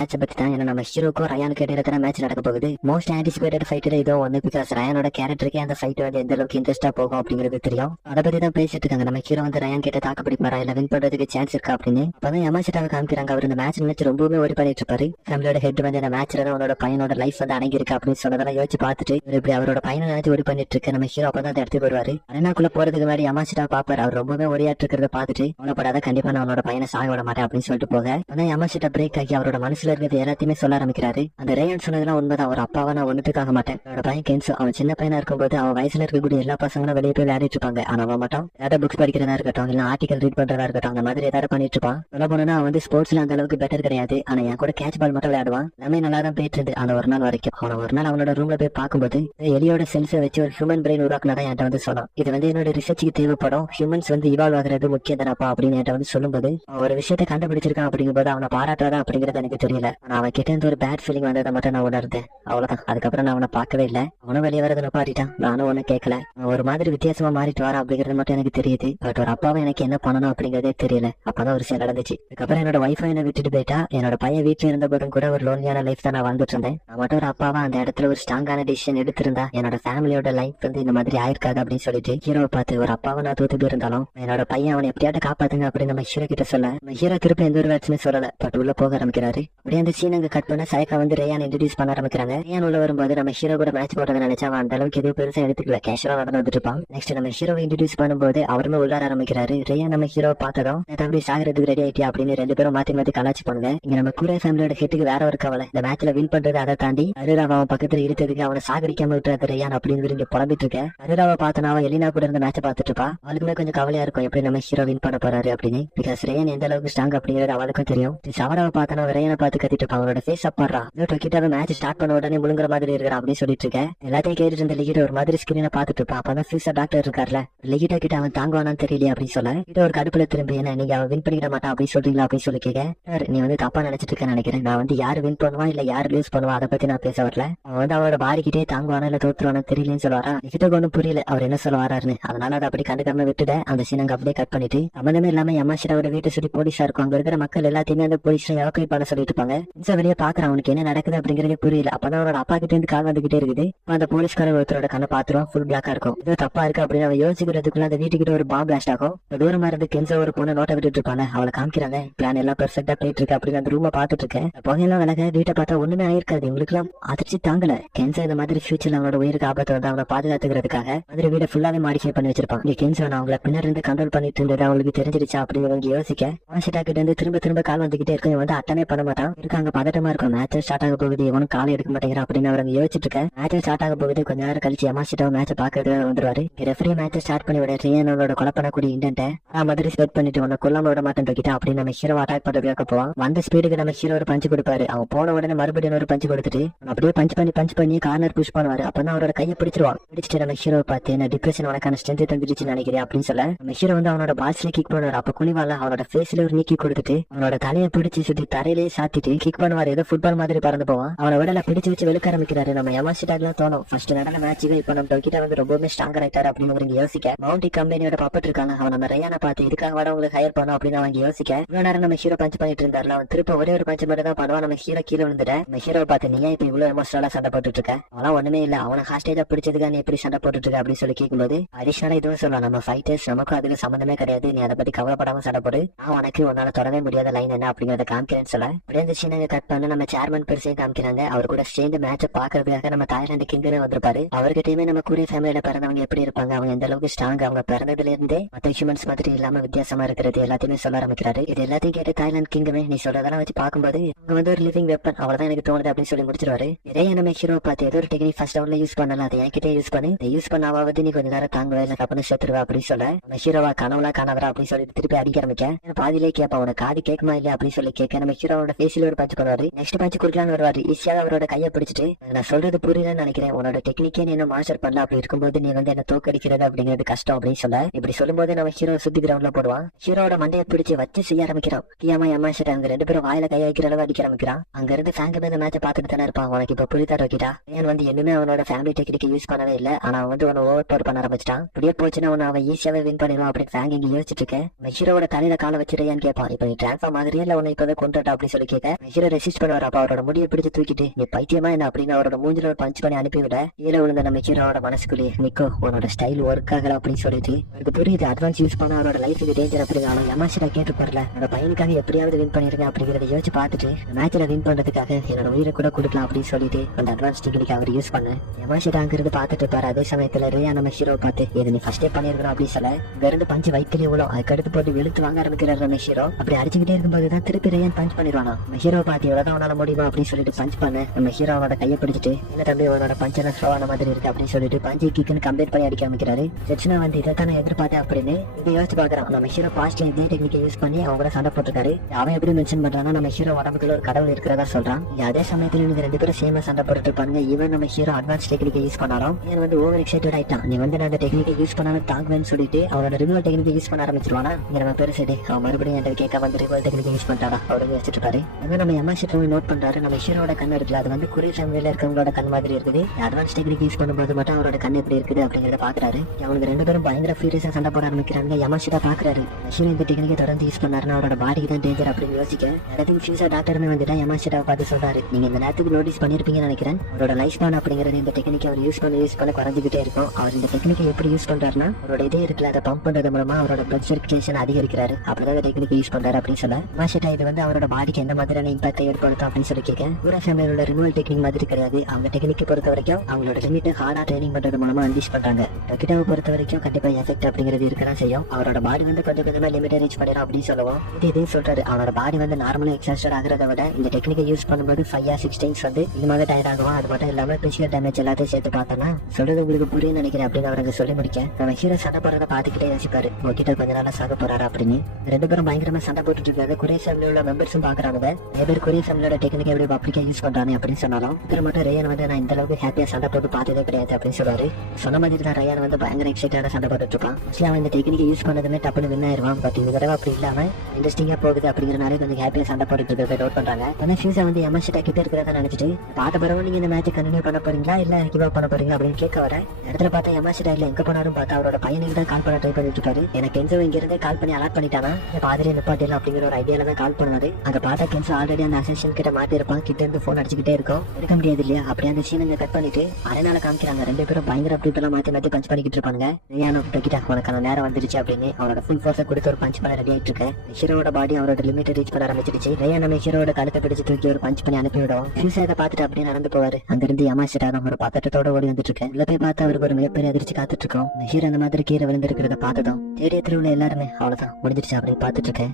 மேட்சை பத்தி தான். ஏன்னா நம்ம ஹீரோக்கும் ரயானுக்கு இடையில மேட்ச் நடக்க போகுது. மோஸ்ட் ஆன்டிசிபேட்டட் ஃபைட்டர் இதோ ஒன்னு. பிகாஸ் ரயானோட கேரக்டருக்கே அந்த ஃபைட் வந்து எந்த அளவுக்கு இன்ட்ரெஸ்டா போகும் அப்படிங்கிறது தெரியும். அதை பத்தி தான் பேசிட்டு இருக்காங்க. நம்ம ஹீரோ வந்து ரயான் கிட்ட தாக்கு பிடிப்பாரா இல்ல வின் பண்றதுக்கு சான்ஸ் இருக்கா அப்படின்னு. அப்பதான் யமாஷிட்டாவை காமிக்கிறாங்க. அவர் இந்த மேட்ச் நினைச்சு ரொம்பவே ஓடி பண்ணிட்டு இருப்பாரு. ஃபேமிலியோட ஹெட் வந்து இந்த மேட்ச்ல தான் அவனோட பையனோட லைஃப் வந்து அடங்கி இருக்கு அப்படின்னு சொன்னதெல்லாம் யோசிச்சு பார்த்துட்டு இப்படி அவரோட பையனை நினைச்சு ஓடி பண்ணிட்டு இருக்க நம்ம ஹீரோ அப்பதான் அந்த இடத்துக்கு வருவாரு. அரணாக்குள்ள போறதுக்கு முன்னாடி யமாஷிட்டா பாப்பாரு. அவர் ரொம்பவே ஓடியாட்டு இருக்கிறத பார்த்துட்டு அவனப்படாத கண்டிப்பா நான் அவனோட பையனை சாக விட மாட்டேன் அப்படின்னு சொல்லிட்டு போக ஆனா யமாஷிட்டா பிரேக் ஆகி அவரோட மனசுல இருக்கிறது எல்லாத்தையுமே சொல்ல ஆரம்பிக்கிறாரு. அந்த ரேயன் சொன்னதெல்லாம் உண்மைதான். ஒரு அப்பாவை நான் ஒண்ணுத்துக்காக மாட்டேன். அவனோட பையன் கென்சோ அவன் சின்ன பையனா இருக்கும்போது அவன் வயசுல இருக்கக்கூடிய எல்லா பசங்களும் வெளியே போய் விளையாடிட்டு இருப்பாங்க. ஆனா அவன் மட்டும் ஏதாவது புக்ஸ் படிக்கிறதா இருக்கட்டும் இல்ல ஆர்டிகல் ரீட் பண்றதா இருக்கட்டும் அந்த மாதிரி ஏதாவது பண்ணிட்டு இருப்பான். சொல்ல போனா அவன் வந்து ஸ்போர்ட்ஸ்ல அந்த அளவுக்கு பெட்டர் கிடையாது. ஆனா என் கூட கேட்ச் பால் மட்டும் விளையாடுவான். எல்லாமே நல்லா தான் போயிட்டு இருந்து ஆனா ஒரு நாள் வரைக்கும் அவன ஒரு நாள் அவனோட ரூம்ல போய் பார்க்கும்போது எலியோட செல்ஸை வச்சு ஒரு ஹியூமன் பிரெயின் உருவாக்குனதான் என்கிட்ட வந்து சொன்னான். இது வந்து என்னோட ரிசர்ச்சுக்கு தேவைப்படும். ஹியூமன்ஸ் வந்து இவால்வ் ஆகுறது முக்கியம் தானப்பா அப்படின்னு என்கிட்ட வந்து சொல்லும்போது ஒரு விஷயத்தை கண்டுபிடிச்சிருக்கான். அப்படிங்கும்போது அவனை பாராட்டுறதா அப்படிங்கிறது எனக்கு தெரியல. ஆனா அவன் கிட்ட இருந்து ஒரு பேட் ஃபீலிங் வந்ததை மட்டும் நான் உணர்ந்தேன். அவ்வளவுதான். அதுக்கப்புறம் நான் அவனை பார்க்கவே இல்லை. அவனும் வெளியே வரது பாட்டிட்டான். நானும் ஒன்னும் கேட்கல. ஒரு மாதிரி வித்தியாசமா மாறிட்டு வரான் அப்படிங்கிறது மட்டும் எனக்கு தெரியுது. பட் ஒரு அப்பாவை எனக்கு என்ன பண்ணணும் அப்படிங்கறதே தெரியல. அப்பதான் ஒரு விஷயம் நடந்துச்சு. அதுக்கப்புறம் என்னோட வைஃபை என்ன விட்டுட்டு போயிட்டா. என்னோட பையன் வீட்டுல இருந்த போதும் கூட ஒரு லோன்லியான லைஃப் தான் நான் வாழ்ந்துட்டு இருந்தேன். நான் மட்டும் ஒரு அப்பாவா அந்த இடத்துல ஒரு ஸ்ட்ராங்கான டிசிஷன் எடுத்திருந்தா என்னோட ஃபேமிலியோட லைஃப் வந்து இந்த மாதிரி ஆயிருக்காது அப்படின்னு சொல்லிட்டு ஹீரோவை பார்த்து ஒரு அப்பாவை நான் தூத்து போயிருந்தாலும் என்னோட பையன் அவனை எப்படியாட்ட காப்பாத்துங்க அப்படின்னு நம்ம ஹீரோ கிட்ட சொல்ல ஹீரோ திருப்பி எந்த ஒரு வேட்சுமே சொல்லல. பட் உள்ள போக ஆரம்பிக்கிறாரு. அப்படியே அந்த சீன் அங்க கட் பண்ண சைக்கா வந்து ரேயான் இன்ட்ரடியூஸ் பண்ண ஆரம்பிக்கிறாங்க. ரேயான் உள்ள வரும்போது நம்ம ஹீரோ கூட மேட்ச் போடுறத நினைச்சா அவன் அந்த அளவுக்கு எதுவும் பெருசா எடுத்துக்கல. கேஷுவலா நடந்து வந்துட்டு இருப்பான். நெக்ஸ்ட் நம்ம ஹீரோவை இன்ட்ரடியூஸ் பண்ணும்போது அவருமே உள்ளார ஆரம்பிக்கிறாரு. ரேயான் நம்ம ஹீரோ பார்த்ததும் தம்பி சாகிறதுக்கு ரெடி ஆயிட்டியா அப்படின்னு ரெண்டு பேரும் மாத்தி மாத்தி கலாச்சி பண்ணுங்க. இங்க நம்ம கூரே ஃபேமிலியோட ஹெட்டுக்கு வேற ஒரு கவலை. இந்த மேட்ச்ல வின் பண்றது அதை தாண்டி அருராவ அவன் பக்கத்துல இழுத்ததுக்கு அவனை சாகடிக்காம விட்டுறது ரேயான் அப்படின்னு இங்க புலம்பிட்டு இருக்க. அருராவை பார்த்தனா அவன் எலினா கூட இருந்த மேட்சை பார்த்துட்டு இருப்பா. அவளுக்குமே கொஞ்சம் கவலையா இருக்கும் எப்படி நம்ம ஹீரோ வின் பண்ண போறாரு அப்படின்னு. பிகாஸ் ரேயான் எந்த அளவுக்கு ஸ்ட்ராங் அப்படிங்கிறது அவளுக்கும் தெரியும். சவராவை பார்த்தனா ரேயானை பார்த்து கத்திட்டு இருப்பான். அவனோட ஃபேஸ் அப்பாடுறா கிட்ட மேட்ச் ஸ்டார்ட் பண்ண உடனே முழுங்குற மாதிரி இருக்கிற அப்படின்னு சொல்லிட்டு இருக்க. எல்லாத்தையும் கேட்டுட்டு இருந்த லிகிட்ட ஒரு மாதிரி ஸ்கிரீனை பார்த்துட்டு இருப்பான். அப்பதான் ஃபியூச்சர் டாக்டர் இருக்கார்ல லிகிட்ட கிட்ட அவன் தாங்குவானான்னு தெரியலையே அப்படின்னு சொல்ல கிட்ட ஒரு கடுப்புல திரும்பி என்ன நீங்க அவன் வின் பண்ணிட மாட்டான் அப்படின்னு சொல்றீங்களா அப்படின்னு சொல்லி கேட்க நீ வந்து தப்பா நினைச்சிட்டு இருக்கேன்னு நினைக்கிறேன். நான் வந்து யாரு வின் பண்ணுவா இல்ல யாரு லூஸ் பண்ணுவா அதை பத்தி நான் பேச வரல. அவன் வந்து அவரோட பாடிக்கிட்டே தாங்குவானா இல்ல தோத்துருவானு தெரியலன்னு சொல்லுவாரா. கிட்ட ஒன்னும் புரியல அவர் என்ன சொல்ல வராருன்னு. அதனால அதை அப்படி கண்டுக்காம விட்டுட அந்த சீனங்க அப்படியே கட் பண்ணிட்டு சம்பந்தமே இல்லாம யமாஷிராவோட வீட்டை சுற்றி போலீஸா இருக்கும். அங்க இருக்கிற மக்கள் எல்லாத்தையுமே அந்த போலீஸ் எவாக்குவேட் பண்ண சொல்லிட்டு இருப்பாங்க. வெளியே பாக்குறான். அவனுக்கு என்ன நடக்குது அப்படிங்கறதே புரியல. அப்பதான் அவனோட அப்பா கிட்ட இருந்து கால் வந்துகிட்டே இருக்குது. அந்த போலீஸ்கார ஒருத்தரோட கண்ணை பாத்துருவான். ஃபுல் பிளாக்கா இருக்கும். ஏதோ தப்பா இருக்கு அப்படின்னு அவன் யோசிக்கிறதுக்குள்ள அந்த வீட்டுக்கிட்ட ஒரு பாம்பு பிளாஸ்ட் ஆகும். தூரமா இருந்து கென்சோ ஒரு பொண்ணை நோட்டை விட்டுட்டு இருப்பாங்க. அவளை காமிக்கிறாங்க. பிளான் எல்லாம் பெர்ஃபெக்டா போயிட்டு இருக்கு அப்படின்னு அந்த ரூமை பாத்துட்டு இருக்கேன். புகையெல்லாம் விலக வீட்டை பார்த்தா ஒண்ணுமே ஆயிருக்காது. உங்களுக்கு எல்லாம் அதிர்ச்சி தாங்கல. கென்சோ இந்த மாதிரி ஃபியூச்சர்ல அவனோட உயிருக்கு ஆபத்து வந்து அவனை பாதுகாத்துக்கிறதுக்காக மாதிரி வீடை ஃபுல்லாவே மாடிஃபை பண்ணி வச்சிருப்பான். இங்க கென்சோ அவங்கள பின்னர் இருந்து கண்ட்ரோல் பண்ணிட்டு இருந்தது அவங்களுக்கு தெரிஞ்சிருச்சா அப்படின்னு யோசிக்க ஆஷிட்டா கிட்ட இருந்து திரும்ப திரும்ப கால் வந்துகிட்டே இருக்கும். வந்து அட்டனே பண்ண மாட்டான். இருக்காங்க பதட்டமா இருக்கும். மேட்ச் ஸ்டார்ட் ஆக போகுது. இவனும் காலை எடுக்க மாட்டேங்கிறான் அப்படின்னு அவங்க யோசிச்சுட்டு இருக்க. மேட்ச் ஸ்டார்ட் ஆக போகுது. கொஞ்ச நேரம் கழிச்சு யமாஷிட்டா மேட்ச் பாக்குறது வந்துருவாரு. ரெஃபரி மேட்ச் ஸ்டார்ட் பண்ணி விட ரேயானோட கொலை பண்ணக்கூடிய இன்டென்ட் மாதிரி ஸ்பெட் பண்ணிட்டு உன்னை கொல்லாம விட மாட்டேன் தூக்கிட்டா அப்படின்னு நம்ம ஹீரோ அட்டாக் பண்றதுக்காக போவான். வந்த ஸ்பீடுக்கு நம்ம ஹீரோ ஒரு பஞ்சு கொடுப்பாரு. அவன் போன உடனே மறுபடியும் ஒரு பஞ்சு கொடுத்துட்டு அப்படியே பஞ்ச் பண்ணி கார்னர் புஷ் பண்ணுவாரு. அப்பதான் அவரோட கையை பிடிச்சிருவான். பிடிச்சிட்டு நம்ம ஹீரோ பார்த்து என்ன டிப்ரெஷன் உனக்கான ஸ்ட்ரென்த் தந்துருச்சுன்னு நினைக்கிறேன் அப்படின்னு சொல்ல நம்ம ஹீரோ வந்து அவனோட பால்ஸ்ல கிக் பண்ணுவாரு. அப்ப குனிவால அவனோட ஃபேஸ்ல ஒரு நீக்கி கொடுத்துட்டு அவனோட தலையை பிடிச்சி சுத்தி தரையிலேயே சாத்திட்டு கிக் பண்ணுவாரு. ஏதோ ஃபுட்பால் மாதிரி பறந்து போவான். அவனை விடல பிடிச்சு வச்சு வெளுக்க ஆரம்பிக்கிறாரு. நம்ம யமாஷிட்டாக்கு தோணும் ஃபர்ஸ்ட் நடன மேட்சுக்கு இப்ப நம்ம டோக்கிட்ட வந்து ரொம்பவே ஸ்ட்ராங் ஆயிட்டாரு அப்படின்னு யோசிக்க மவுண்டி கம்பெனியோட பப்பட் இருக்காங்க. அவன் நம்ம ரயானை பார்த்து இதுக்காக வர உங்களுக்கு ஹையர் பண்ணும் அப்படின்னு அவங்க யோசிக்க இவ்வளவு நேரம் நம்ம ஹீரோ பஞ்ச் பண்ணிட்டு இருந்தாருல அவன் திருப்ப ஒரே ஒரு பஞ்ச் மட்டும் தான் பண்ணுவான். நம்ம ஹீரோ கீழே விழுந்துட்ட. நம்ம ஹீரோ பார்த்து நீ இப்ப இவ்வளவு எமோஷனலா சண்டை போட்டுட்டு இருக்க. அவன் ஒண்ணுமே இல்ல. அவனை ஹாஸ்டேஜா பிடிச்சதுக்காக நீ எப்படி சண்டை போட்டுட்டு இருக்க அப்படின்னு சொல்லி கேட்கும்போது அடிஷனலா இதுவும் சொல்லலாம். நம்ம ஃபைட்டர்ஸ் நமக்கும் அதுல சம்பந்தமே கிடையாது. நீ அதை பத்தி கவலைப்படாம சண்டை போடு. நான் உனக்கு உன்னால தொடவே முடியாத லைன் என்ன அப்படிங்கறத காமிக்கிறேன்னு சொல்ல அப்படியே இந்த சீனை கட் பண்ண நம்ம சேர்மன் பெருசையும் காமிக்கிறாங்க. அவர் கூட சேர்ந்து மேட்ச பாக்குறதுக்காக நம்ம தாய்லாந்து கிங்கு வந்திருப்பாரு. அவர்கிட்டயுமே நம்ம கூரிய ஃபேமிலியில பிறந்தவங்க எப்படி இருப்பாங்க, அவங்க எந்த அளவுக்கு ஸ்ட்ராங், அவங்க பிறந்ததுல இருந்தே மத்த ஹியூமன்ஸ் மாதிரி இல்லாம வித்தியாசமா இருக்கிறது எல்லாத்தையுமே சொல்ல ஆரம்பிக்கிறாரு. இது எல்லாத்தையும் கேட்டு தாய்லாந்து கிங்குமே நீ சொல்றதெல்லாம் வச்சு பார்க்கும்போது அவங்க வந்து ஒரு லிவிங் வெப்பன் அவ்வளவுதான் எனக்கு தோணுது அப்படின்னு சொல்லி முடிச்சிருவாரு. இதே நம்ம ஹீரோ பார்த்து ஏதோ ஒரு டெக்னிக் ஃபர்ஸ்ட் ரவுண்ட்ல யூஸ் பண்ணலாம். அதை என்கிட்ட யூஸ் பண்ணி யூஸ் பண்ணாவது நீ கொஞ்ச நேரம் தாங்குவா இல்ல கப்பனு சேர்த்துருவா அப்படின்னு சொல்ல நம்ம ஹீரோவா கனவுலா காணவரா அப்படின்னு சொல்லி திருப்பி அடிக்க ஆரம்பிக்க பாதிலே கேப்பா அவனோட காது கேட்குமா இல்லையா அப்படின்னு சொல்லி கேட்க நம்ம ஹீரோட ஃபேஸ்ல ஒரு பஞ்சு பண்ணுவாரு. நெக்ஸ்ட் பஞ்சு குடுக்கலான்னு வருவாரு. ஈஸியாக அவரோட கையை பிடிச்சிட்டு நான் சொல்றது புரியலன்னு நினைக்கிறேன். உன்னோட டெக்னிக்கே நீ இன்னும் மாஸ்டர் பண்ணல. அப்படி இருக்கும்போது நீ வந்து என்ன தோக்கடிக்கிறது அப்படிங்கிறது கஷ்டம் அப்படின்னு சொல்ல இப்படி சொல்லும்போது நம்ம ஹீரோ சுத்தி கிரவுண்ட்ல போடுவான். ஹீரோட மண்டையை பிடிச்சி வச்சு செய்ய ஆரம்பிக்கிறான். கியாமா யமாஷிட்டா அவங்க ரெண்டு பேரும் வாயில கை வைக்கிற அளவு அடிக்க ஆரம்பிக்கிறான். அங்க இருந்து ஃபேங்க மேல மேட்ச பாத்துட்டு தானே இருப்பான். உனக்கு இப்ப புரிதா ரோக்கிட்டா ஏன் வந்து இன்னுமே அவனோட ஃபேமிலி டெக்னிக் யூஸ் பண்ணவே இல்ல. ஆனா அவன் வந்து அவனை ஓவர் பவர் பண்ண ஆரம்பிச்சிட்டான். அப்படியே போச்சுன்னா அவன் ஈஸியாவே வின் பண்ணிடுவான் அப்படின்னு ஃபேங்க இங்க யோசிச்சுட்டு இருக்கேன். ஹீரோட தலையில கால வச்சிருக்கியான்னு கேட்பான். இப்ப நீ டிரான்ஸ்ஃபார்ம் மாதிரியே இல்ல உன்னை இப்பவே கொண்டுட்டா அப்படின்னு சொல்லி கேட்க இருக்காங்க. ஹீரோ ரெசிஸ்ட் பண்ணுவார். அப்ப அவரோட முடியை பிடிச்சு தூக்கிட்டு நீ பைத்தியமா என்ன அப்படின்னு அவரோட மூஞ்சில ஒரு பஞ்ச் பண்ணி அனுப்பிவிட கீழே விழுந்த நம்ம ஹீரோட மனசுக்குள்ளேயே நிக்கோ உன்னோட ஸ்டைல் ஒர்க் ஆகல அப்படின்னு சொல்லிட்டு எனக்கு புரியுது அட்வான்ஸ் யூஸ் பண்ண அவரோட லைஃப் இது டேஞ்சர் அப்படிங்காலும் யமாஷிடா கேட்டு போறல என்னோட பையனுக்காக எப்படியாவது வின் பண்ணிருக்கேன் அப்படிங்கறத யோசிச்சு பார்த்துட்டு மேட்ச்ல வின் பண்றதுக்காக என்னோட உயிரை கூட கொடுக்கலாம் அப்படின்னு சொல்லிட்டு அந்த அட்வான்ஸ் டெக்னிக் அவர் யூஸ் பண்ண யமாஷிடா அங்கிருந்து பார்த்துட்டு இருப்பாரு. அதே சமயத்துல ரேயா நம்ம ஹீரோ பார்த்து இது நீ ஃபர்ஸ்டே பண்ணிருக்கணும் அப்படின்னு சொல்ல இங்க இருந்து பஞ்சு வயிற்றுல இவ்வளோ அதுக்கு அடுத்து போட்டு வெளுத்து வாங்க ஆரம்பிக்கிறாரு நம்ம ஹீரோ. அப்படி அடிச்சுக்கிட்டே இருக்கும்போதுதான் திருப்பி ரேயான் பஞ்ச் பண்ணிடுவானா. நம்ம ஹீரோ பார்த்து எவ்வளவுதான் அவனால முடியுமா அப்படின்னு சொல்லிட்டு பஞ்ச் பண்ண நம்ம ஹீரோ அவனோட கையை பிடிச்சிட்டு என்ன தம்பி அவனோட பஞ்செல்லாம் ஸ்லோ ஆன மாதிரி இருக்கு அப்படின்னு சொல்லிட்டு பஞ்சு கிக்குன்னு கம்ப்ளீட் பண்ணி அடிக்க ஆரம்பிக்கிறாரு. செட்ஸ்னா வந்து இதைத்தானே எதிர்பார்த்தேன் அப்படின்னு இதை யோசிச்சு பாக்குறான். நம்ம ஹீரோ பாஸ்ட்ல இதே டெக்னிக்கை யூஸ் பண்ணி அவங்க கூட சண்டை போட்டுருக்காரு. அவன் எப்படி மென்ஷன் பண்றான்னா நம்ம ஹீரோ உடம்புக்குள்ள ஒரு கடவுள் இருக்கிறதா சொல்றான். அதே சமயத்துல நீங்க ரெண்டு பேரும் சேமா சண்டை போட்டு பாருங்க. இவன் நம்ம ஹீரோ அட்வான்ஸ் டெக்னிக்கை யூஸ் பண்ணாலும் இவன் வந்து ஓவர் எக்ஸைட்டட் ஆயிட்டான். நீ வந்து நான் அந்த டெக்னிக்கை யூஸ் பண்ணாலும் தாங்குவேன்னு சொல்லிட்டு அவனோட ரிமோட் டெக்னிக்கை யூஸ் பண்ண ஆரம்பிச்சிருவானா. இங்க நம்ம பேரு சரி அவன் மறுபடியும் என்கிட்ட கேட்க வந்து ரிமோட் டெக்னிக்கை யூஸ் பண்றாடா அப்படின்னு வச்சுட்டு இருப்பாரு. அதான் நம்ம எம்ஆர்ஷிட்ட நோட் பண்றாரு. நம்ம ஹீரோட கண்ணு இருக்குல்ல அது வந்து குறை ஃபேமிலியில இருக்கவங்களோட கண் மாதிரி இருக்குது. அட்வான்ஸ் டெக்னிக் யூஸ் பண்ணும்போது மட்டும் அவரோட கண் எப்படி இருக்குது அப்படிங்கறத பாக்குறாரு. அவனுக்கு ரெண்டு பேரும் பயங்கர ஃபியூரியஸா சண்டை போட ஆரம்பிக்கிறாங்க. யமாஷிடா பாக்குறாரு ஹீரோ இந்த டெக்னிக்கை தொடர்ந்து யூஸ் பண்ணாருன்னா அவரோட பாடிக்கு தான் டேஞ்சர் அப்படின்னு யோசிக்க இடத்துக்கு ஃபியூஸா டாக்டர்னு வந்துட்டா யமாஷிடா பார்த்து சொல்றாரு நீங்க இந்த நேரத்துக்கு நோட்டீஸ் பண்ணிருப்பீங்கன்னு நினைக்கிறேன். அவரோட லைஃப் ஸ்பான் அப்படிங்கறது இந்த டெக்னிக் அவர் யூஸ் பண்ண குறைஞ்சிக்கிட்டே இருக்கும். அவர் இந்த டெக்னிக்கை எப்படி யூஸ் பண்றாருன்னா அவரோட இதே இருக்குல்ல அதை பம்ப் பண்றது மூலமா அவரோட பிளட் சர்க்குலேஷன் அதிகரிக்கிறாரு. அப்படிதான் இந்த டெக்னிக் யூஸ் பண்றாரு அப்படின்னு சொல்ல யமாஷிடா இது வந்து அவரோட பாடிக்கு எந்த மாதிரியான இம்பாக்ட் ஏற்படுத்தும் அப்படின்னு சொல்லி கேட்க பூரா ஃபேமிலியோட ரிமூவல் டெக்னிக் மாதிரி கிடையாது. அவங்க டெக்னிக்கை பொறுத்த வரைக்கும் அவங்களோட லிமிட்டை ஹார்டா ட்ரைனிங் பண்றது மூலமா அன்லீஸ் பண்றாங்க. டொக்கிட்டாவை பொறுத்த வரைக்கும் கண்டிப்பா எஃபெக்ட் அப்படிங்கிறது இருக்கதான் செய்யும். அவரோட பாடி வந்து கொஞ்சம் கொஞ்சமா லிமிட்டை ரீச் பண்ணிடும் அப்படின்னு சொல்லுவோம். இதே சொல்றாரு அவனோட பாடி வந்து நார்மலா எக்ஸாஸ்டட் ஆகிறத விட இந்த டெக்னிக்கை யூஸ் பண்ணும்போது 5 or 6 times வந்து இது மாதிரி டயர்ட் ஆகும். அது மட்டும் இல்லாம பிசிக்கல் டேமேஜ் எல்லாத்தையும் சேர்த்து பார்த்தோம்னா சொல்றது உங்களுக்கு புரியும் நினைக்கிறேன் அப்படின்னு அவருக்கு சொல்லி முடிக்க நம்ம ஹீரோ சண்டை போடுறத பாத்துக்கிட்டே யோசிப்பாரு உங்ககிட்ட கொஞ்ச நாளா சாக போறாரு அப்படின்னு. ரெண்டு பேரும் பயங்கரமா சண்டை போட்டுட்டு இருக்காது. கொரிய ஃபேமிலியில உள்ள மெம்பர்ஸும் பாக்குறாங்க. நிறைய பேர் கொரிய ஃபேமிலியோட டெக்னிக் எப்படி பப்ளிக்கா யூஸ் பண்றாங்க அப்படின்னு சொன்னாலும் இதில் மட்டும் ரேயன் வந்து நான் இந்த அளவுக்கு ஹாப்பியா சண்டை போட்டு பார்த்ததே கிடையாது அப்படின்னு சொல்லுவாரு. சொன்ன மாதிரி தான் ரேயன் வந்து பயங்கர எக்ஸைட்டடா சண்டை போட்டுட்டு இருப்பான். அவன் இந்த டெக்னிக் யூஸ் பண்ணதுமே டப்புனு வின் ஆயிருவான். பட் இந்த தடவை அப்படி இல்லாம இன்ட்ரெஸ்டிங்கா போகுது அப்படிங்கிறனால கொஞ்சம் ஹாப்பியா சண்டை போட்டுட்டு இருக்கிறத நோட் பண்றாங்க. ஆனா ஃபியூஸா வந்து எமர்ஷிட்டா கிட்ட இருக்கிறத நினைச்சிட்டு பார்த்த பிறகு நீங்க இந்த மேட்ச் கண்டினியூ பண்ண போறீங்களா இல்ல கிவ் அப் பண்ண போறீங்களா அப்படின்னு கேட்க வர இடத்துல பார்த்தா எமர்ஷிட்டா இல்ல எங்க போனாலும் பார்த்தா அவரோட பையனுக்கு தான் கால் பண்ண ட்ரை பண்ணிட்டு இருக்காரு. எனக்கு கென்சோ இங்க இருந்தே கால் பண்ணி அலாட் பண்ணிட்டானா பாதிரி நிப்பாட்டிடலாம் அப்படிங்கிற ஒரு ஐடியால தான் கால் பண்ணாரு. அங்க பார்த்தா கென்சோ ஆல்ரெடி அந்த அசெஷன் கிட்ட மாட்டி இருப்பான். கிட்ட இருந்து போன் அடிச்சுக்கிட்டே இருக்கும். எடுக்க முடியாது இல்லையா அப்படியே அந்த சீனை கட் பண்ணிட்டு அரைநாள காமிக்கிறாங்க. ரெண்டு பேரும் பயங்கர அப்படிலாம் மாத்தி பஞ்ச் பண்ணிக்கிட்டு இருப்பாங்க. ரியானோ டொக்கிட்டா உனக்கான நேரம் வந்துருச்சு அப்படின்னு அவரோட ஃபுல் ஃபோர்ஸை கொடுத்து ஒரு பஞ்ச் பண்ண ரெடி ஆயிட்டு இருக்கு. ஹீரோட பாடி அவரோட லிமிட் ரீச் பண்ண ஆரம்பிச்சிருச்சு. ரியானோ ஹீரோட கழுத்தை பிடிச்சு தூக்கி ஒரு பஞ்ச் பண்ணி அனுப்பிவிடும். ஃபியூஸா இதை பார்த்துட்டு அப்படியே நடந்து போவாரு. அங்கிருந்து யமாஷிடா ஒரு பதட்டத்தோட ஓடி வந்துட்டு இருக்கேன். உள்ள போய் பார்த்தா அவருக்கு ஒரு மிகப்பெரிய அதிர்ச்சி காத்துட்டு இருக்கோம். ஹீரோ அந்த மாதிரி கீழே விழுந்திருக்கிறத பார்த்ததும் தேடியத்தில் உள்ள எல்லாருமே அவ்வளவுதான் முடிஞ்சிருச்சு அப்படின்னு பார்த்துட்டு இருக்கேன்.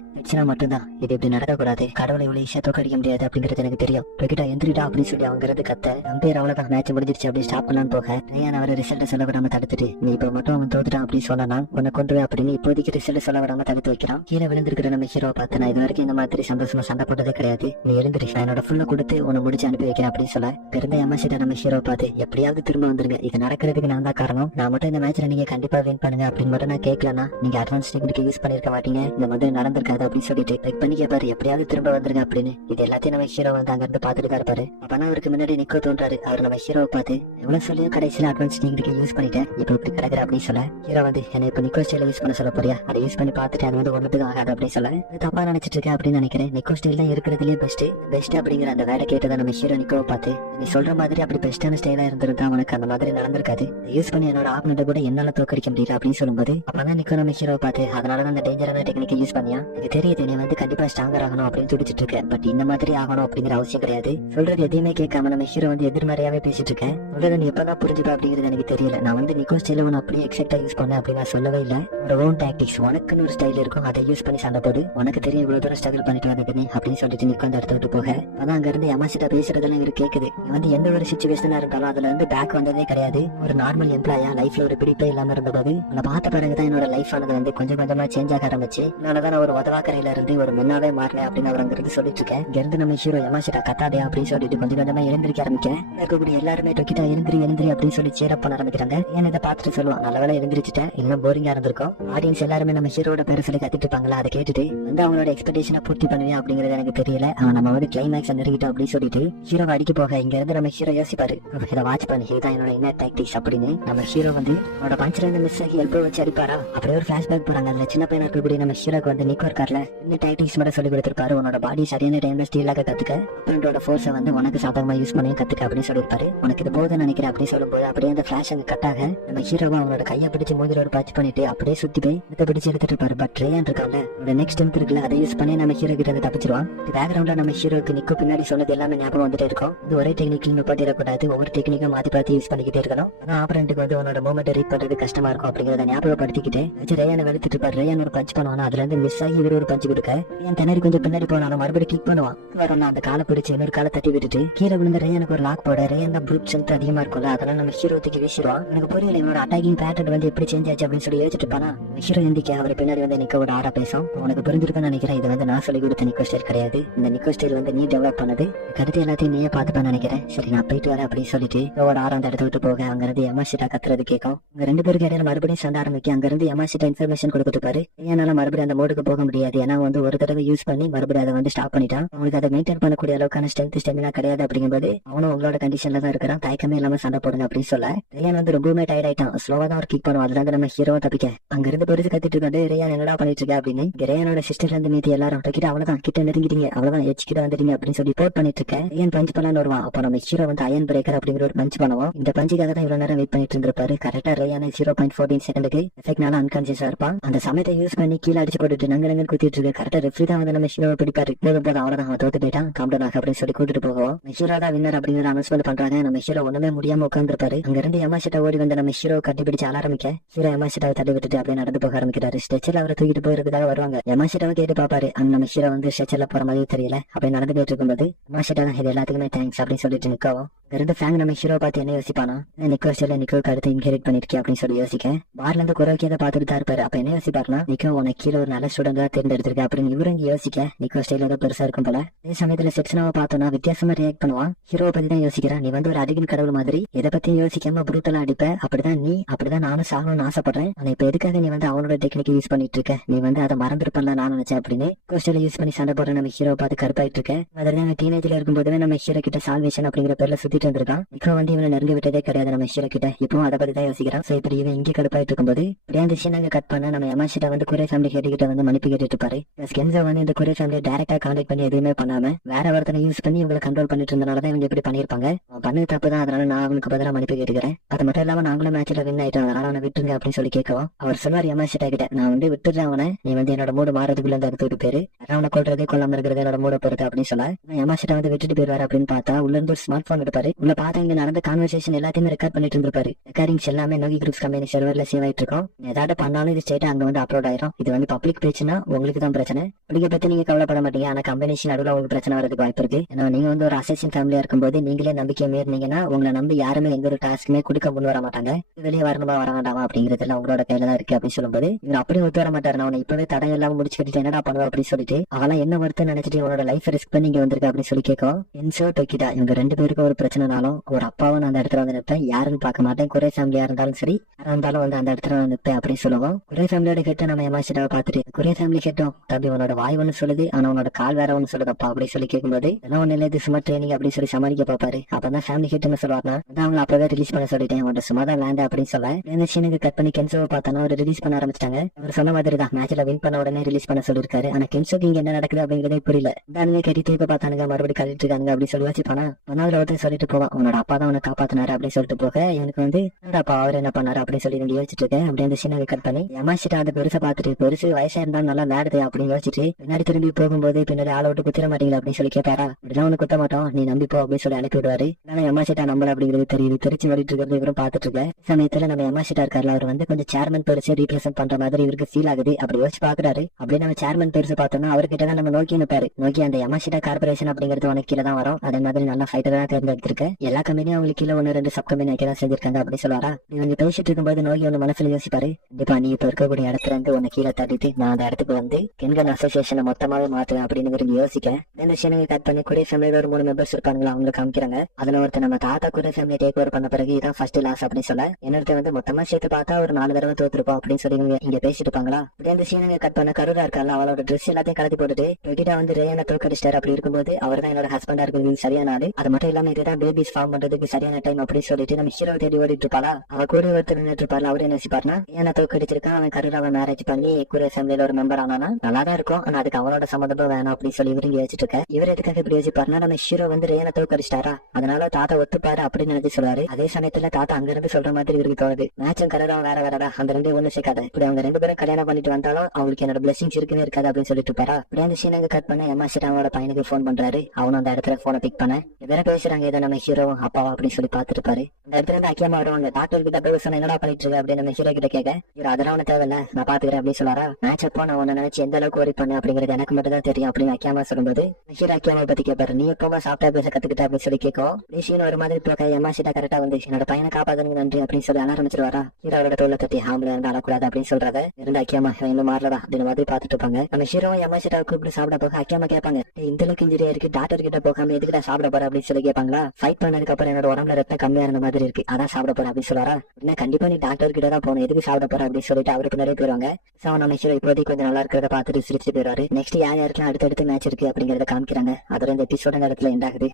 மட்டும்தான் இது இப்படி நடக்கக்கூடாது. கடவுளை இவ்வளவு ஈஸியா தோக்கடிக்க முடியாது அப்படிங்கிறது எனக்கு தெரியும். டொக்கிட்டா எந்திரிடா அப்படின்னு சொல்லி அவங்க இருந்து கத்த அம்பேர் அவ்வளவுதான் மேட்ச் முடிஞ்சிருச்சு அப்படி ஸ்டாப் பண்ணலான்னு போக ரேயான் அவரை ரிசல்ட் சொல்ல விடாம தடுத்துட்டு நீ இப்ப மட்டும் அவன் தோத்துட்டான் அப்படின்னு சொன்னா உன்னை கொண்டு அப்படின்னு இப்போதைக்கு ரிசல்ட் சொல்ல விடாம தடுத்து வைக்கிறான். கீழே விழுந்திருக்கிற நம்ம ஹீரோ பார்த்து நான் இது வரைக்கும் இந்த மாதிரி சந்தோஷமா சண்டை போட்டதே கிடையாது. நீ எழுந்திரி என்னோட ஃபுல்ல கொடுத்து உன்னை முடிச்சு அனுப்பி வைக்கிறேன் அப்படின்னு சொல்ல பிறந்த எம்எஸ்சிட்ட நம்ம ஹீரோ பார்த்து எப்படியாவது திரும்ப வந்துருங்க. இது நடக்கிறதுக்கு நான் தான் காரணம். நான் மட்டும் இந்த மேட்ச்ல நீங்க கண்டிப்பா வின் பண்ணுங்க அப்படின்னு மட்டும் நான் கேட்கலன்னா நீங்க அட்வான்ஸ் டெக்னிக் யூஸ் பண்ணிருக்க மாட்டீங்க. இந்த மாதிரி நடந்திருக்காது அப்படின்னு சொல்லிட்டு லைக் பண்ணி கேட்பாரு எப்படியாவது திரும்ப வந்துருங்க அப்படின்னு. இது எல்லாத்தையும் நம்ம ஹீரோ வந்து அங்க இருந்து பாத்துட்டு தான் இருப்பாரு. அப்பனா அவருக்கு முன்னாடி நிக்கோ தோன்றாரு. அவர் நம்ம ஹீரோவை பார்த்து எவ்வளவு சொல்லியும் கடைசியில அட்வான்ஸ் டெக்னிக் யூஸ் பண்ணிட்டேன் இப்ப இப்படி கிடக்குற அப்படின்னு சொல்ல ஹீரோ வந்து என்ன இப்ப நிக்கோ ஸ்டைல யூஸ் பண்ண சொல்ல போறியா அதை யூஸ் பண்ணி பார்த்துட்டு அது வந்து ஒன்றுக்கு ஆகாது அப்படின்னு சொல்ல தப்பா நினைச்சிட்டு இருக்கேன் அப்படின்னு நினைக்கிறேன். நிக்கோ ஸ்டைல் தான் இருக்கிறதுலயே பெஸ்ட் அப்படிங்கிற அந்த வேலை கேட்டதான் நம்ம ஹீரோ நிக்கோவை பார்த்து நீ சொல்ற மாதிரி அப்படி பெஸ்டான ஸ்டைலா இருந்திருந்தா உனக்கு அந்த மாதிரி நடந்திருக்காது. யூஸ் பண்ணி என்னோட ஆப்னட்ட கூட என்னால தோக்கடிக்க முடியல அப்படின்னு சொல்லும்போது அப்பதான் நிக்கோ நம்ம ஹீரோ பார்த்து அதனாலதான் அந்த டேஞ்சரான டெக்னிக் யூஸ் பண்ணியா எனக்கு தெரியுது நீ வந்து கண்டிப்பா ஸ்ட்ராங்கர் ஆகணும் அப்படின்னு துடிச்சிட்டு இருக்கேன். பட் இந்த மாதிரி ஆகணும் அப்படிங்கிற அவசியம் கிடையாது. சொல்றது எதையுமே கேட்காம நம்ம ஹீரோ வந்து எதிர்மறையாவே பேசிட்டு இருக்கேன். சொல்றது நீ எப்பதான் புரிஞ்சுப்பா அப்படிங்கிறது எனக்கு தெரியல. நான் வந்து நிக்கோ ஸ்டைல உன அப்படியே எக்ஸாக்டா யூஸ் பண்ண அப்படின்னு நான் சொல்லவே இல்லை. உன்னோட ஓன் டாக்டிக்ஸ் உனக்குன்னு ஒரு ஸ்டைல் இருக்கும். அதை யூஸ் பண்ணி சண்டை போடு. உனக்கு தெரியும் இவ்வளவு தூரம் ஸ்ட்ரகிள் பண்ணிட்டு வந்தது அப்படின்னு சொல்லிட்டு நிக்கோ அந்த இடத்த விட்டு போக அதான் அங்க இருந்து யமாஷிட்டா பேசுறதெல்லாம் இவரு கேக்குது. நீ வந்து எந்த ஒரு சிச்சுவேஷனா இருந்தாலும் அதுல இருந்து பேக் வந்ததே கிடையாது. ஒரு நார்மல் எம்ப்ளாயா லைஃப்ல ஒரு பிடிப்பே இல்லாம இருந்தபோது உன்னை பார்த்த பிறகுதான் என்னோட லைஃப் ஆனது வந்து கொஞ்சம் கொஞ்சமா சேஞ்ச் ஆக ஆரம்பிச்சு அதனாலதான் ஒரு உதவாக்கரையில இருந்து ஒரு மென்னாவே மாறல அப்படின்னு அவர் அங்கிருந்து சொல்லிட்டு இருக்கேன். இங்க இருந்து நம்ம ஹீரோ யமாஷிட்டா கத்தாதே அப்படின்னு சொல்லிட்டு கொஞ்சம் கொஞ்சமா எழுந்திருக்க ஆரம்பிக்கேன். இருக்கக்கூடிய எல்லாருமே டொக்கிட்டா எழுந்திரி அப்படின்னு சொல்லி சேர் அப் பண்ண ஆரம்பிக்கிறாங்க. ஏன் இதை பார்த்துட்டு சொல்லுவான் நல்ல வேலை எழுந்திரிச்சிட்டேன் இன்னும் போரிங்கா இருந்திருக்கும். ஆடியன்ஸ் எல்லாருமே நம்ம ஹீரோட பேரை சொல்லி கத்திட்டு இருப்பாங்களா அதை கேட்டுட்டு வந்து அவங்களோட எக்ஸ்பெக்டேஷனை பூர்த்தி பண்ணுவேன் அப்படிங்கிறது எனக்கு தெரியல. அவன் நம்ம வந்து கிளைமேக்ஸ் நெருங்கிட்டோம் அப்படின்னு சொல்லிட்டு ஹீரோ அடிக்க போக இங்க இருந்து நம்ம ஹீரோ யோசிப்பாரு இதை வாட்ச் பண்ணி இதுதான் என்னோட இன்னர் டாக்டிக்ஸ் அப்படின்னு நம்ம ஹீரோ வந்து அவனோட பஞ்சில இருந்து மிஸ் ஆகி எல்போ வச்சு அடிப்பாரா. அப்படியே ஒரு பிளாஷ்பேக் போறாங்க. அதுல சின்ன பையனா இருக்கக்கூடிய நம்ம ஹீரோக்கு வந்து நிக்கோ இருக்கார்ல இந்த டாக்டிக்ஸ் மட்டும் சொல்லி கொடுத்திருப்பாரு. உன்னோட பாடி சரியா சரியான டைம்ல ஸ்டீலாக கத்துக்க ஃப்ரெண்டோட ஃபோர்ஸை வந்து உனக்கு சாதகமா யூஸ் பண்ணி கத்துக்க அப்படின்னு சொல்லியிருப்பாரு. உனக்கு இது போதும் நினைக்கிறேன் அப்படின்னு சொல்லும்போது அப்படியே அந்த ஃபிளாஷ் அங்க கட்டாக நம்ம ஹீரோவா அவனோட கையை பிடிச்சி மூஞ்சில பச் பண்ணிட்டு அப்படியே சுத்தி போய் இதை பிடிச்சி எடுத்துட்டு இருப்பாரு. பட் ரேயான் இருக்காங்க நெக்ஸ்ட் டைம் இருக்குல்ல அதை யூஸ் பண்ணி நம்ம ஹீரோ கிட்ட இருந்து தப்பிச்சிருவான். பேக்ரவுண்ட்ல நம்ம ஹீரோக்கு நிக்கு பின்னாடி சொன்னது எல்லாமே ஞாபகம் வந்துட்டே இருக்கும். இது ஒரே டெக்னிக்கல் நிப்பாட்டிடக்கூடாது, ஒவ்வொரு டெக்னிக்கும் மாத்தி பார்த்து யூஸ் பண்ணிக்கிட்டே இருக்கணும். ஆனா ஆப்பரண்ட்டுக்கு வந்து உன்னோட மூமெண்ட் ரீட் பண்றது கஷ்டமா இருக்கும் அப்படிங்கறத ஞாபகப்படுத்திக்கிட்டு ரேயான வெளுத்துட்டு இருப்பாரு. ரேயான் ஒரு பஞ்ச் பண்ணுவான், அதுல இருந்து மிஸ் ஆகி இவர் ஒரு பஞ்ச் கொடுக்க ஏன் திணறி கொஞ்சம் பின்னாடி போனாலும் மறுபடியும் கிக் பண்ணுவான். வரணும் அந்த காலை பிடிச்சி இன்னொரு காலை தட்டி விட்டுட்டு கீழே விழுந்த ரேயானுக்கு ஒரு லாக் போட ரேயான் தான் ப்ரூட் ஸ்ட்ரென்த் அதிகமா இருக்கும்ல, அதெல்லாம் நம்ம ஹீரோ தூக்கி வீசிடுவான். எனக்கு புரியல இவனோட அட்டாக்கிங் பேட்டர்ன் வந்து எப்படி சேஞ்ச் ஆச்சு அப்படின்னு சொல்லி யோசிச்சுட்டு இருப்பானா. ஹீரோ எந்திக்க அவர் பின்னாடி வந்து நிக்கோட ஆரா பேசும். உனக்கு புரிஞ்சிருக்குன்னு நினைக்கிறேன், இது வந்து நான் சொல்லி கொடுத்த நிக்கோ ஸ்டைல் கிடையாது, இந்த நிக்கோ ஸ்டைல் வந்து நீ டெவலப் பண்ணது, கருத்து எல்லாத்தையும் நீயே பாத்துப்பான்னு நினைக்கிறேன். சரி நான் போயிட்டு வரேன் அப்படின்னு சொல்லிட்டு ஆரா அந்த இடத்த விட்டு போக அங்க இருந்து யமாஷிட்டா கத்துறது கேட்கும். அங்க 2 பேருக்கு இடையில மறுபடியும் சண்டை ஆரம்பிக்க அங்க இருந்து யமாஷிட்டா இன்ஃபர்மேஷன் கொடுத்துட்டு பாரு. ஏன்னால மறுபடியும் அந்த மோடுக்கு போக முடியாது, ஏன்னா வந்து ஒரு தடவை யூஸ் பண்ணி மறுபடியும் அதை வந்து ஸ்டாப் பண்ணிட்டான். அவங்களுக்கு அதை மெயின்டைன் பண்ணக்கூடிய அளவுக்கான ஸ்ட்ரென்த் ஸ்டெமினா கிடையாது. அப்படிங்கும்போது அவனும் உங்களோட கண்டிஷன்ல தான் இருக்கிறான், தயக்கமே இல்லாம சண்டை போடுங்க அப்படின்னு சொல்ல ரேயான் வந்து ரொம்பவுமே டயர்ட் ஆயிட்டான். ஸ்லோவா தான் ஒரு கிக் பண்ணுவான், அதுல நம்ம ஹீரோ தப்பிக்க அங்க இருந்து பெருசு கத்திட்டு இருக்காரு. ரேயான் என்னடா பண்ணிட்டு இருக்க அப்படின்னு ரேயானோட சிஸ்டர்ல இருந்து மீதி எல்லாரும் கிட்ட அவ்வளவுதான் கிட்ட நெருங்கிட்டீங்க, அவ்வளவுதான் எச் கிட்ட வந்துட்டீங்க அப்படின்னு சொல்லி ரிப்போர்ட் பண்ணிட்டு இருக்கேன். ரேயான் பஞ்ச் பண்ணலான்னு வருவான். அப்ப நம்ம ஹீரோ வந்து அயன் பிரேக்கர் அப்படிங்கிற ஒரு பஞ்ச் பண்ணுவோம். இந்த பஞ்சுக்காக தான் இவ்வளவு நேரம் வெயிட் பண்ணிட்டு இருந்திருப்பாரு. கரெக்டா ரேயான 0.14 செகண்டுக்கு எஃபெக்ட்னால அன்கான்சியஸா இருப்பான். அந்த சமயத்தை யூஸ் பண்ணி கீழே அடிச்சு போட்டுட்டு நங்க குத்திட்டு இருக்கு. கரெக்டா ரெஃப்ரி தான் வந்து நம்ம ஹீரோவை பிடிப்பாரு. போது அவ்வளவுதான் அவன் தோத்து போயிட்டான், காம்டன் ஆக அப்படின்னு சொல்லி கூட்டிட்டு போவோம். ஹீரோ தான் வின்னர் அப்படிங்கிற அனௌன்ஸ்மெண்ட் பண்றாங்க. நம்ம ஹீரோ ஒண்ணுமே முடியாம உட்காந்துருப்பாரு. அங்க இருந்து யமாஷிட்டா ஓடி வந்து நம்ம ஹீரோ கட்டிப்பிடிச்சு ஆரம்பிக்க ஹீரோ யமாஷிட்டாவை தள்ளி விட்டுட்டு அப்படியே நடந்து போக ஆரம்பிக்கிறாரு. ஸ்ட்ரெச்சர்ல அவரை தூக்கிட்டு போயிருக்கிறதாக வருவாங்க. யமாஷிட்டாவை கேட்டு பாப்பாரு. அந்த நம்ம ஹீரோ வந்து ஸ்ட்ரெச்சர்ல போற மாதிரி தெரியல. அப்படியே நடந்து போயிட்டு இருக்கும்போது யமாஷிட்டா தான் இது எல்லாத்துக்குமே தேங்க்ஸ் அப்படின்னு சொல்லிட்டு நிக்கவும் இருந்து ஃபேங் நம்ம ஹீரோ பார்த்து என்ன யோசிப்பானா, நிக்கோ ஸ்டைல நிக்கோக்கு அடுத்து இன்ஹெரிட் பண்ணிருக்கேன் அப்படின்னு சொல்லி யோசிக்க பார்ல இருந்து குரோக்கியதை பார்த்துட்டு தான் இருப்பாரு. அப்ப என்ன யோசிப்பாருனா நிக்கோ உனக்கு கீழே ஒரு நல்ல ஸ்டூடெண்ட் தான் தேர்ந்தெடுத்திருக்க அப்படின்னு இவரு இங்க யோசிக்க நிக்கோ ஸ்டைல ஏதோ பெருசா இருக்கும் போல. அதே சமயத்துல செக்ஷனாவை பார்த்தோம்னா வித்தியாசமா ரியாக்ட் பண்ணுவான். ஹீரோவை பத்தி தான் யோசிக்கிறான். நீ வந்து ஒரு அதிகின் கடவுள் மாதிரி எதை பத்தியும் யோசிக்காம புரூட்டலா அடிப்ப, அப்படிதான் நீ, அப்படிதான் நானும் சாகணும்னு ஆசைப்படுறேன். ஆனா இப்ப எதுக்காக நீ வந்து அவனோட டெக்னிக் யூஸ் பண்ணிட்டு இருக்க, நீ வந்து அதை மறந்துருப்பல நான் நினைச்சேன் அப்படின்னு கோஸ்டைல யூஸ் பண்ணி சண்டை போடுற நம்ம ஹீரோ பார்த்து கருப்பாயிட்டு இருக்க. அதாவது டீனேஜ்ல இருக்கும்போது நம்ம ஹீரோ கிட்ட சால்வேஷன் அப்படிங்கிற பேர்ல சுத்திட்டு இருந்திருக்கான். நிக்கோ வந்து இவனை நெருங்கி விட்டதே கிடையாது நம்ம ஹீரோ கிட்ட. இப்போ அதை பத்தி தான் யோசிக்கிறான். சோ இப்படி இவன் இங்கே கடுப்பாயிட்டு இருக்கும்போது இப்படியே அந்த சீனாங்க கட் பண்ண நம்ம யமாஷிட்டா வந்து குரே ஃபேமிலி ஹெட் கிட்ட வந்து மன்னிப்பு கேட்டுட்டு இருப்பாரு. கென்சோ வந்து இந்த குரே ஃபேமிலியை டைரக்டா கான்டாக்ட் பண்ணி எதுவுமே பண்ணாம வேற ஒருத்தனை யூஸ் பண்ணி இவங்களை கண்ட்ரோல் பண்ணிட்டு இருந்தனாலதான் இவங்க இப்படி பண்ணிருப்பாங்க. அவன் பண்ணது தப்பு தான், அதனால நான் அவனுக்கு பதிலாக மன்னிப்பு கேட்டுக்கிறேன். அது மட்டும் இல்லாம நாங்களும் மேட்ச்ல வின் ஆயிட்டோம், அதனால அவனை விட்டுருங்க அப்படின்னு சொல்லி கேட்கவும் அவர் சொல்வார் யமாஷிட்டா கிட்ட, நான் வந்து விட்டுறேன் அவனை, நீ வந்து என்னோட மூடு மாறதுக்குள்ள அந்த இடத்துக்கு பேரு, அவனை கொள்றதே கொள்ளாம இருக்கிறது என்னோட மூட பொறுத்து அப்படின்னு சொல்ல யமாஷிட்டா வந்து விட்டுட்டு போயிருவாரு. அப்படின்னு பார்த்தா உள்ள இருந்து ஒரு ஸ்மார்ட் போன் எடுப்பாரு. உள்ள பார்த்தா இங்க நடந்த கான்வர்சேஷன் எல்லாத்தையுமே ரெக்கார்ட் பண்ணிட்டு இருந்திருப்பாரு. ரெக்கார்டிங்ஸ் எல்லாமே நோகி குரூப்ஸ் கம்பெனி சர்வர்ல சேவ் ஆயிட்டு இருக்கும். ஏதாவது பண்ணாலும் இது ஸ்ட்ரெயிட்டா அங்க வந்து அப்லோட் ஆயிரும். இது வந்து பப்ளிக் பேச்சுனா உங்களுக்கு தான் பிரச்சனை, பிள்ளைங்க பத்தி நீங்க கவலைப்பட மாட்டீங்க. ஆனா கம்பெனிஷன் நடுவில் உங்களுக்கு பிரச்சனை வரதுக்கு வாய்ப்பு இருக்கு. ஏன்னா நீங்க வந்து ஒரு அசேஷன் ஃபேமிலியா இருக்கும்போது நீங்களே நம்பிக்கை மீறினீங்கன்னா உங்களை நம்பி யாருமே எந்த ஒரு டாஸ்க்குமே கொடுக்க முன் வர மாட்டாங்க. வெளியே வரணுமா வர வேண்டாமா அப்படிங்கிறது எல்லாம் உங்களோட கையில தான் இருக்கு அப்படின்னு சொல்லும்போது இவர் அப்படியே ஒத்து வர மாட்டாரு. நான் இப்பவே தடை எல்லாம் முடிச்சு கட்டிட்டு என்னடா பண்ணுவேன் அப்படின்னு சொல்லிட்டு அவெல்லாம் என்ன வருத்த நினைச்சிட்டு உங்களோட லைஃப் ரிஸ்க் பண்ணி இங்க வந்திருக்க அப்படின்னு சொல்லி கேட்கும். என்சோ டொக்கிட்டா இவங்க 2 பேருக்கும் ஒரு பிரச்சனைனாலும் ஒரு அப்பாவும் நான் அந்த இடத்துல வந்து நிற்பேன், யாருன்னு பார்க்க மாட்டேன். குறை ஃபேமிலியா இருந்தாலும் சரி யாரா இருந்தாலும் வந்து அந்த இடத்துல வந்து நிற்பேன் அப்படின்னு சொல்லுவோம். குறை ஃபேமிலியோட கேட்ட நம்ம யமாஷிட்டாவை பார்த்துட்டு குறை ஃபேமிலி கேட்டோம் தம்பி உன்னோட வாய் ஒன்னு சொல்லுது ஆனா உன்னோட கால் வேற ஒன்னு சொல்லுதப்பா அப்படி சொல்லி கேட்கும்போது என்ன ஒண்ணு இல்லை, இது சும்மா ட்ரைனிங் அப்படின்னு சொல்லி சமாளிக்க பார்ப்பாரு. அப்பதான் ஃபேமிலி கேட்டுன்னு சொல்லுவாருன்னா அவங்க அப்பவே ரிலீஸ் பண்ண சொல்லிட்டேன், உன்னோட சும்மா தான் லேண்ட் அப்படின்னு சொல்ல இந்த சீனுக்கு கட் பண்ணி கென்சோவை பார்த்தோன்னா அவர் ரிலீஸ் பண்ண ஆரம்பிச்சிட்டாங்க. அவர் சொன்ன மாதிரி தான் மேட்ச்ல வின் பண்ண உடனே ரிலீஸ் பண்ண சொல்லிருக்காரு. ஆனா கென்சோக்கு இங்க என்ன நடக்குது அப்படிங்கறதே புரியல. தானுங்க கட்டி தூக்க பார்த்தானுங்க மறுபடியும் கழிட்டு இருக்காங்க அப்படின்னு சொல்லி வச்சுப்பானா ஒன்னாவது ஒருத்தர் சொல்லிட்டு போவான் உன்னோட அப்பா தான் உன்னை காப்பாத்தினாரு அப்படின்னு சொல்லிட்டு போக எனக்கு வந்து அப்பா அவர் என்ன பண்ணாரு அப்படின்னு சொல்லி யோசிச்சுட்டு இருக்கேன். அப்படியே அந்த சீனை கட் பண்ணி யமாஷிட்டா அந்த பெருசை பார்த்துட்டு பெருசு வயசா இருந்தாலும் நல்லா விளையாடுது அப்படின்னு யோசிச்சுட்டு பின்னாடி திரும்பி போகும்போது பின்னாடி ஆள விட்டு குத்திர மாட்டீங்களா அப்படின்னு சொல்லி கேட்பாரா. அப்படிலாம் ஒண்ணு குத்த மாட்டோம், நீ நம்பிப்போ அப்படின்னு சொல்லி அனுப்பி விடுவாரு. ஆனா யமாஷிட்டா நம்பல அப்படிங்கிறது தெரியுது. திருச்சி ஓடிட்டு இருக்கிறது இவரும் பார்த்துட்டு இருக்க சமயத்துல நம்ம யமாஷிட்டா இருக்காருல அவர் வந்து கொஞ்சம் சேர்மன் பெருசு ரீப்ரசென்ட் பண்ற மாதிரி இவருக்கு ஃபீல் ஆகுது. அப்படி யோசிச்சு பாக்குறாரு. அப்படியே நம்ம சேர்மன் பெருசு பார்த்தோம்னா அவர்கிட்ட தான் நம்ம நோக்கி நிற்பாரு. நோக்கி அந்த யமாஷிட்டா கார்பரேஷன் அப்படிங்கிறது உனக்கு கீழே தான் வரும், அதே மாதிரி நல்ல ஃபைட்டர் தான் தேர்ந்தெடுத்திருக்க, எல்லா கம்பெனியும் அவங்களுக்கு கீழே 1-2 சப் கம்பெனி வைக்க செஞ்சிருக்காங்க அப்படி சொல்லுவாரா. இவங்க பேசிட்டு இருக்கும்போது நோக்கி ஒண்ணு மனசுல யோசிப்பாரு, கண்டிப்பா நீ இப்ப இருக்கக்கூடிய இடத்துல இருந்து உன்னை கீழே தட்டிட்டு நான் அந்த இடத்துக்கு வந்து கென்கன் அசோசியேஷனை மொத்தமாவே மாற்றுவேன் அப்படின்னு விரும்பி யோசிக்க இந்த சீனுக்கு கட் பண்ணி குறை ஃபேமிலியில ஒரு 3 மெம்பர்ஸ் இருப்பாங்களா அவங்க காமிக்கிறாங்க. அதுல ஒருத்தர் நம்ம தாத்தா குறை ஃபேமிலி டேக் ஓவர் பண்ண பிறகு இதான் ஃபர்ஸ்ட் லாஸ் அப்படின்னு சொல்ல என்னொருத்த வந்து மொத்தமா சேர்த்து பார்த்தா ஒரு 4 தடவை தோத்துருப்போம் அப்படின்னு சொல்லி இங்க பேசிட்டு இருப்பாங்களா. அப்படியே அந்த சீனுங்க கட் பண்ண கருரா இருக்கால அவளோட ட்ரெஸ் எல்லாத்தையும் கலத்தி போட்டுட்டு டொகிட்டா வந்து ரேயான தோக்கடிச்சிட்டாரு. அப்படி இருக்கும்போது அவர் தான் என்னோட ஹஸ்பண்டா இருக்கிறது சரியான ஆளு, அது மட்டும் இல்லாம இதுதான் பேபிஸ் ஃபார்ம் பண்றதுக்கு சரியான டைம் அப்படின்னு சொல்லிட்டு நம்ம ஹீரோ தேடி ஓடிட்டு இருப்பாளா. அவ கூட ஒருத்தர் நின்றுட்டு இருப்பாரு. அவரு என்ன யோசிப்பாருன்னா ஏன்னா தோக்கடிச்சிருக்கான் அவன் கரூராவை மேரேஜ் பண்ணி குரு அசம்பிளில ஒரு மெம்பர் ஆனானா நல்லாதான் இருக்கும். ஆனா அதுக்கு அவனோட சம்மந்தமும் வேணாம் அப்படின்னு சொல்லி இவரு யோசிச்சுட்டு இருக்க. இவர் எதுக்காக இப்படி யோசிப்பாருன்னா நம்ம ஹீரோ வந்து ரேனை தோக்கடிச்சிட்டாரா அதனால தாத்தா ஒத்துப்பாரு அப்படின்னு நினைச்சு சொல்றாரு. அதே சமயத்துல தாத்தா அங்க இருந்து சொல்ற மாதிரி இவருக்கு தோணுது மேட்சும் கரூராவும் வேற வேறடா அந்த ரெண்டு ஒண்ணு சேர்க்காத. இப்படி அவங்க 2 பேரும் கல்யாணம் பண்ணிட்டு வந்தாலும் அவங்களுக்கு என்னோட பிளஸிங்ஸ் இருக்குன்னு இருக்காது அப்படின்னு சொல்லிட்டு பாரா. இப்படி அந்த சீன் அங்க கட் பண்ண எம்மா சீட் அவனோட பையனுக்கு போன் பண்றாரு. அவனும் அந்த இடத்துல போனை பிக் பண்ண வேற பேசுறாங்க ஏதோ நம்ம ஹீரோவும் அப்பாவா அப்படின்னு சொல்லி பாத்துட்டு இருப்பாரு. அந்த இடத்துல இருந்து அக்கியமா வருவாங்க. டாக்டர் கிட்ட போய் சொன்ன என்னடா பண்ணிட்டு இருக்க அப்படின்னு நம்ம ஹீரோ கிட்ட கேட்க இவர் அதெல்லாம் ஒண்ணு தேவையில்ல நான் பாத்துக்கிறேன் அப்படின்னு சொல்லாரா. மேட்ச் அப்போ நான் உன்னை நினைச்சு எந்த அளவுக்கு ஓரி பண்ணேன் அப்படிங்கிறது எனக்கு மட்டும் தான் தெரியும் அப்படின்னு அக்கியமா சொல்லும்போது ஹீரோ அக்கியமா பத்தி கேட்பாரு. நீ எப்போ சாப்பிட்டா பேச கத்துக்கிட்ட அப்படின்னு சொல்லி கேட்கும். சீன் ஒரு மாதிரி போக்க எம்மா சீட்டா கரெக்டா வந்து என்னோட பையனை காப்பாதுங்க நன்றி அப்படின்னு சொல்லி ஆரம்பிச்சிருவாரா. ஹீரோ அவரோட தோல்ல தட்டி ஆம்பளை இருந்து அழக்கூடாது அப்படின்னு சொல்றத இருந்து அக்கியமா இன்னும் மாறலடா அப்படின்னு மாதிரி பாத்துட்டு இருப்பாங்க. நம்ம ஹீரோவும் எம்மா சீட்டா கூப்பிட்டு சாப்பிட போக அக்கியமா கேட்பாங்க இந்த அளவுக்கு இன்ஜுரியா இருக்கு டாக்டர் கிட்ட போகாம எதுக்கிட்ட சாப்பிட போற அப்படின்னு சொல்லி கேட்பாங்களா. ஃபைட் பண்ணதுக்கு அப்புறம் என்னோட உடம்புல ரத்தம் கம்மியா இருந்த மாதிரி இருக்கு அதான் சாப்பிட போற அப்படின்னு சொல்றாரா. என்ன கண்டிப்பா நீ டாக்டர் கிட்ட தான் போகணும் எதுக்கு சாப்பிட போற அப்படின்னு சொல்லிட்டு அவருக்கு நிறைய போயிருவாங்க. சோ நம்ம ஹீரோ இப்போதைக்கு கொஞ்சம் நல்லா இருக்கிறத பார்த்துட்டு சிரிச்சுட்டு போயிடுவாரு. நெக்ஸ்ட் யார் யாருக்கெல்லாம் அடுத்தடுத்து மேட்ச் இருக்கு அப்படிங்கறத காமிக்கிறாங்க. அதோட இந்த எபிசோட இடத்துல எண்ட் ஆகுது.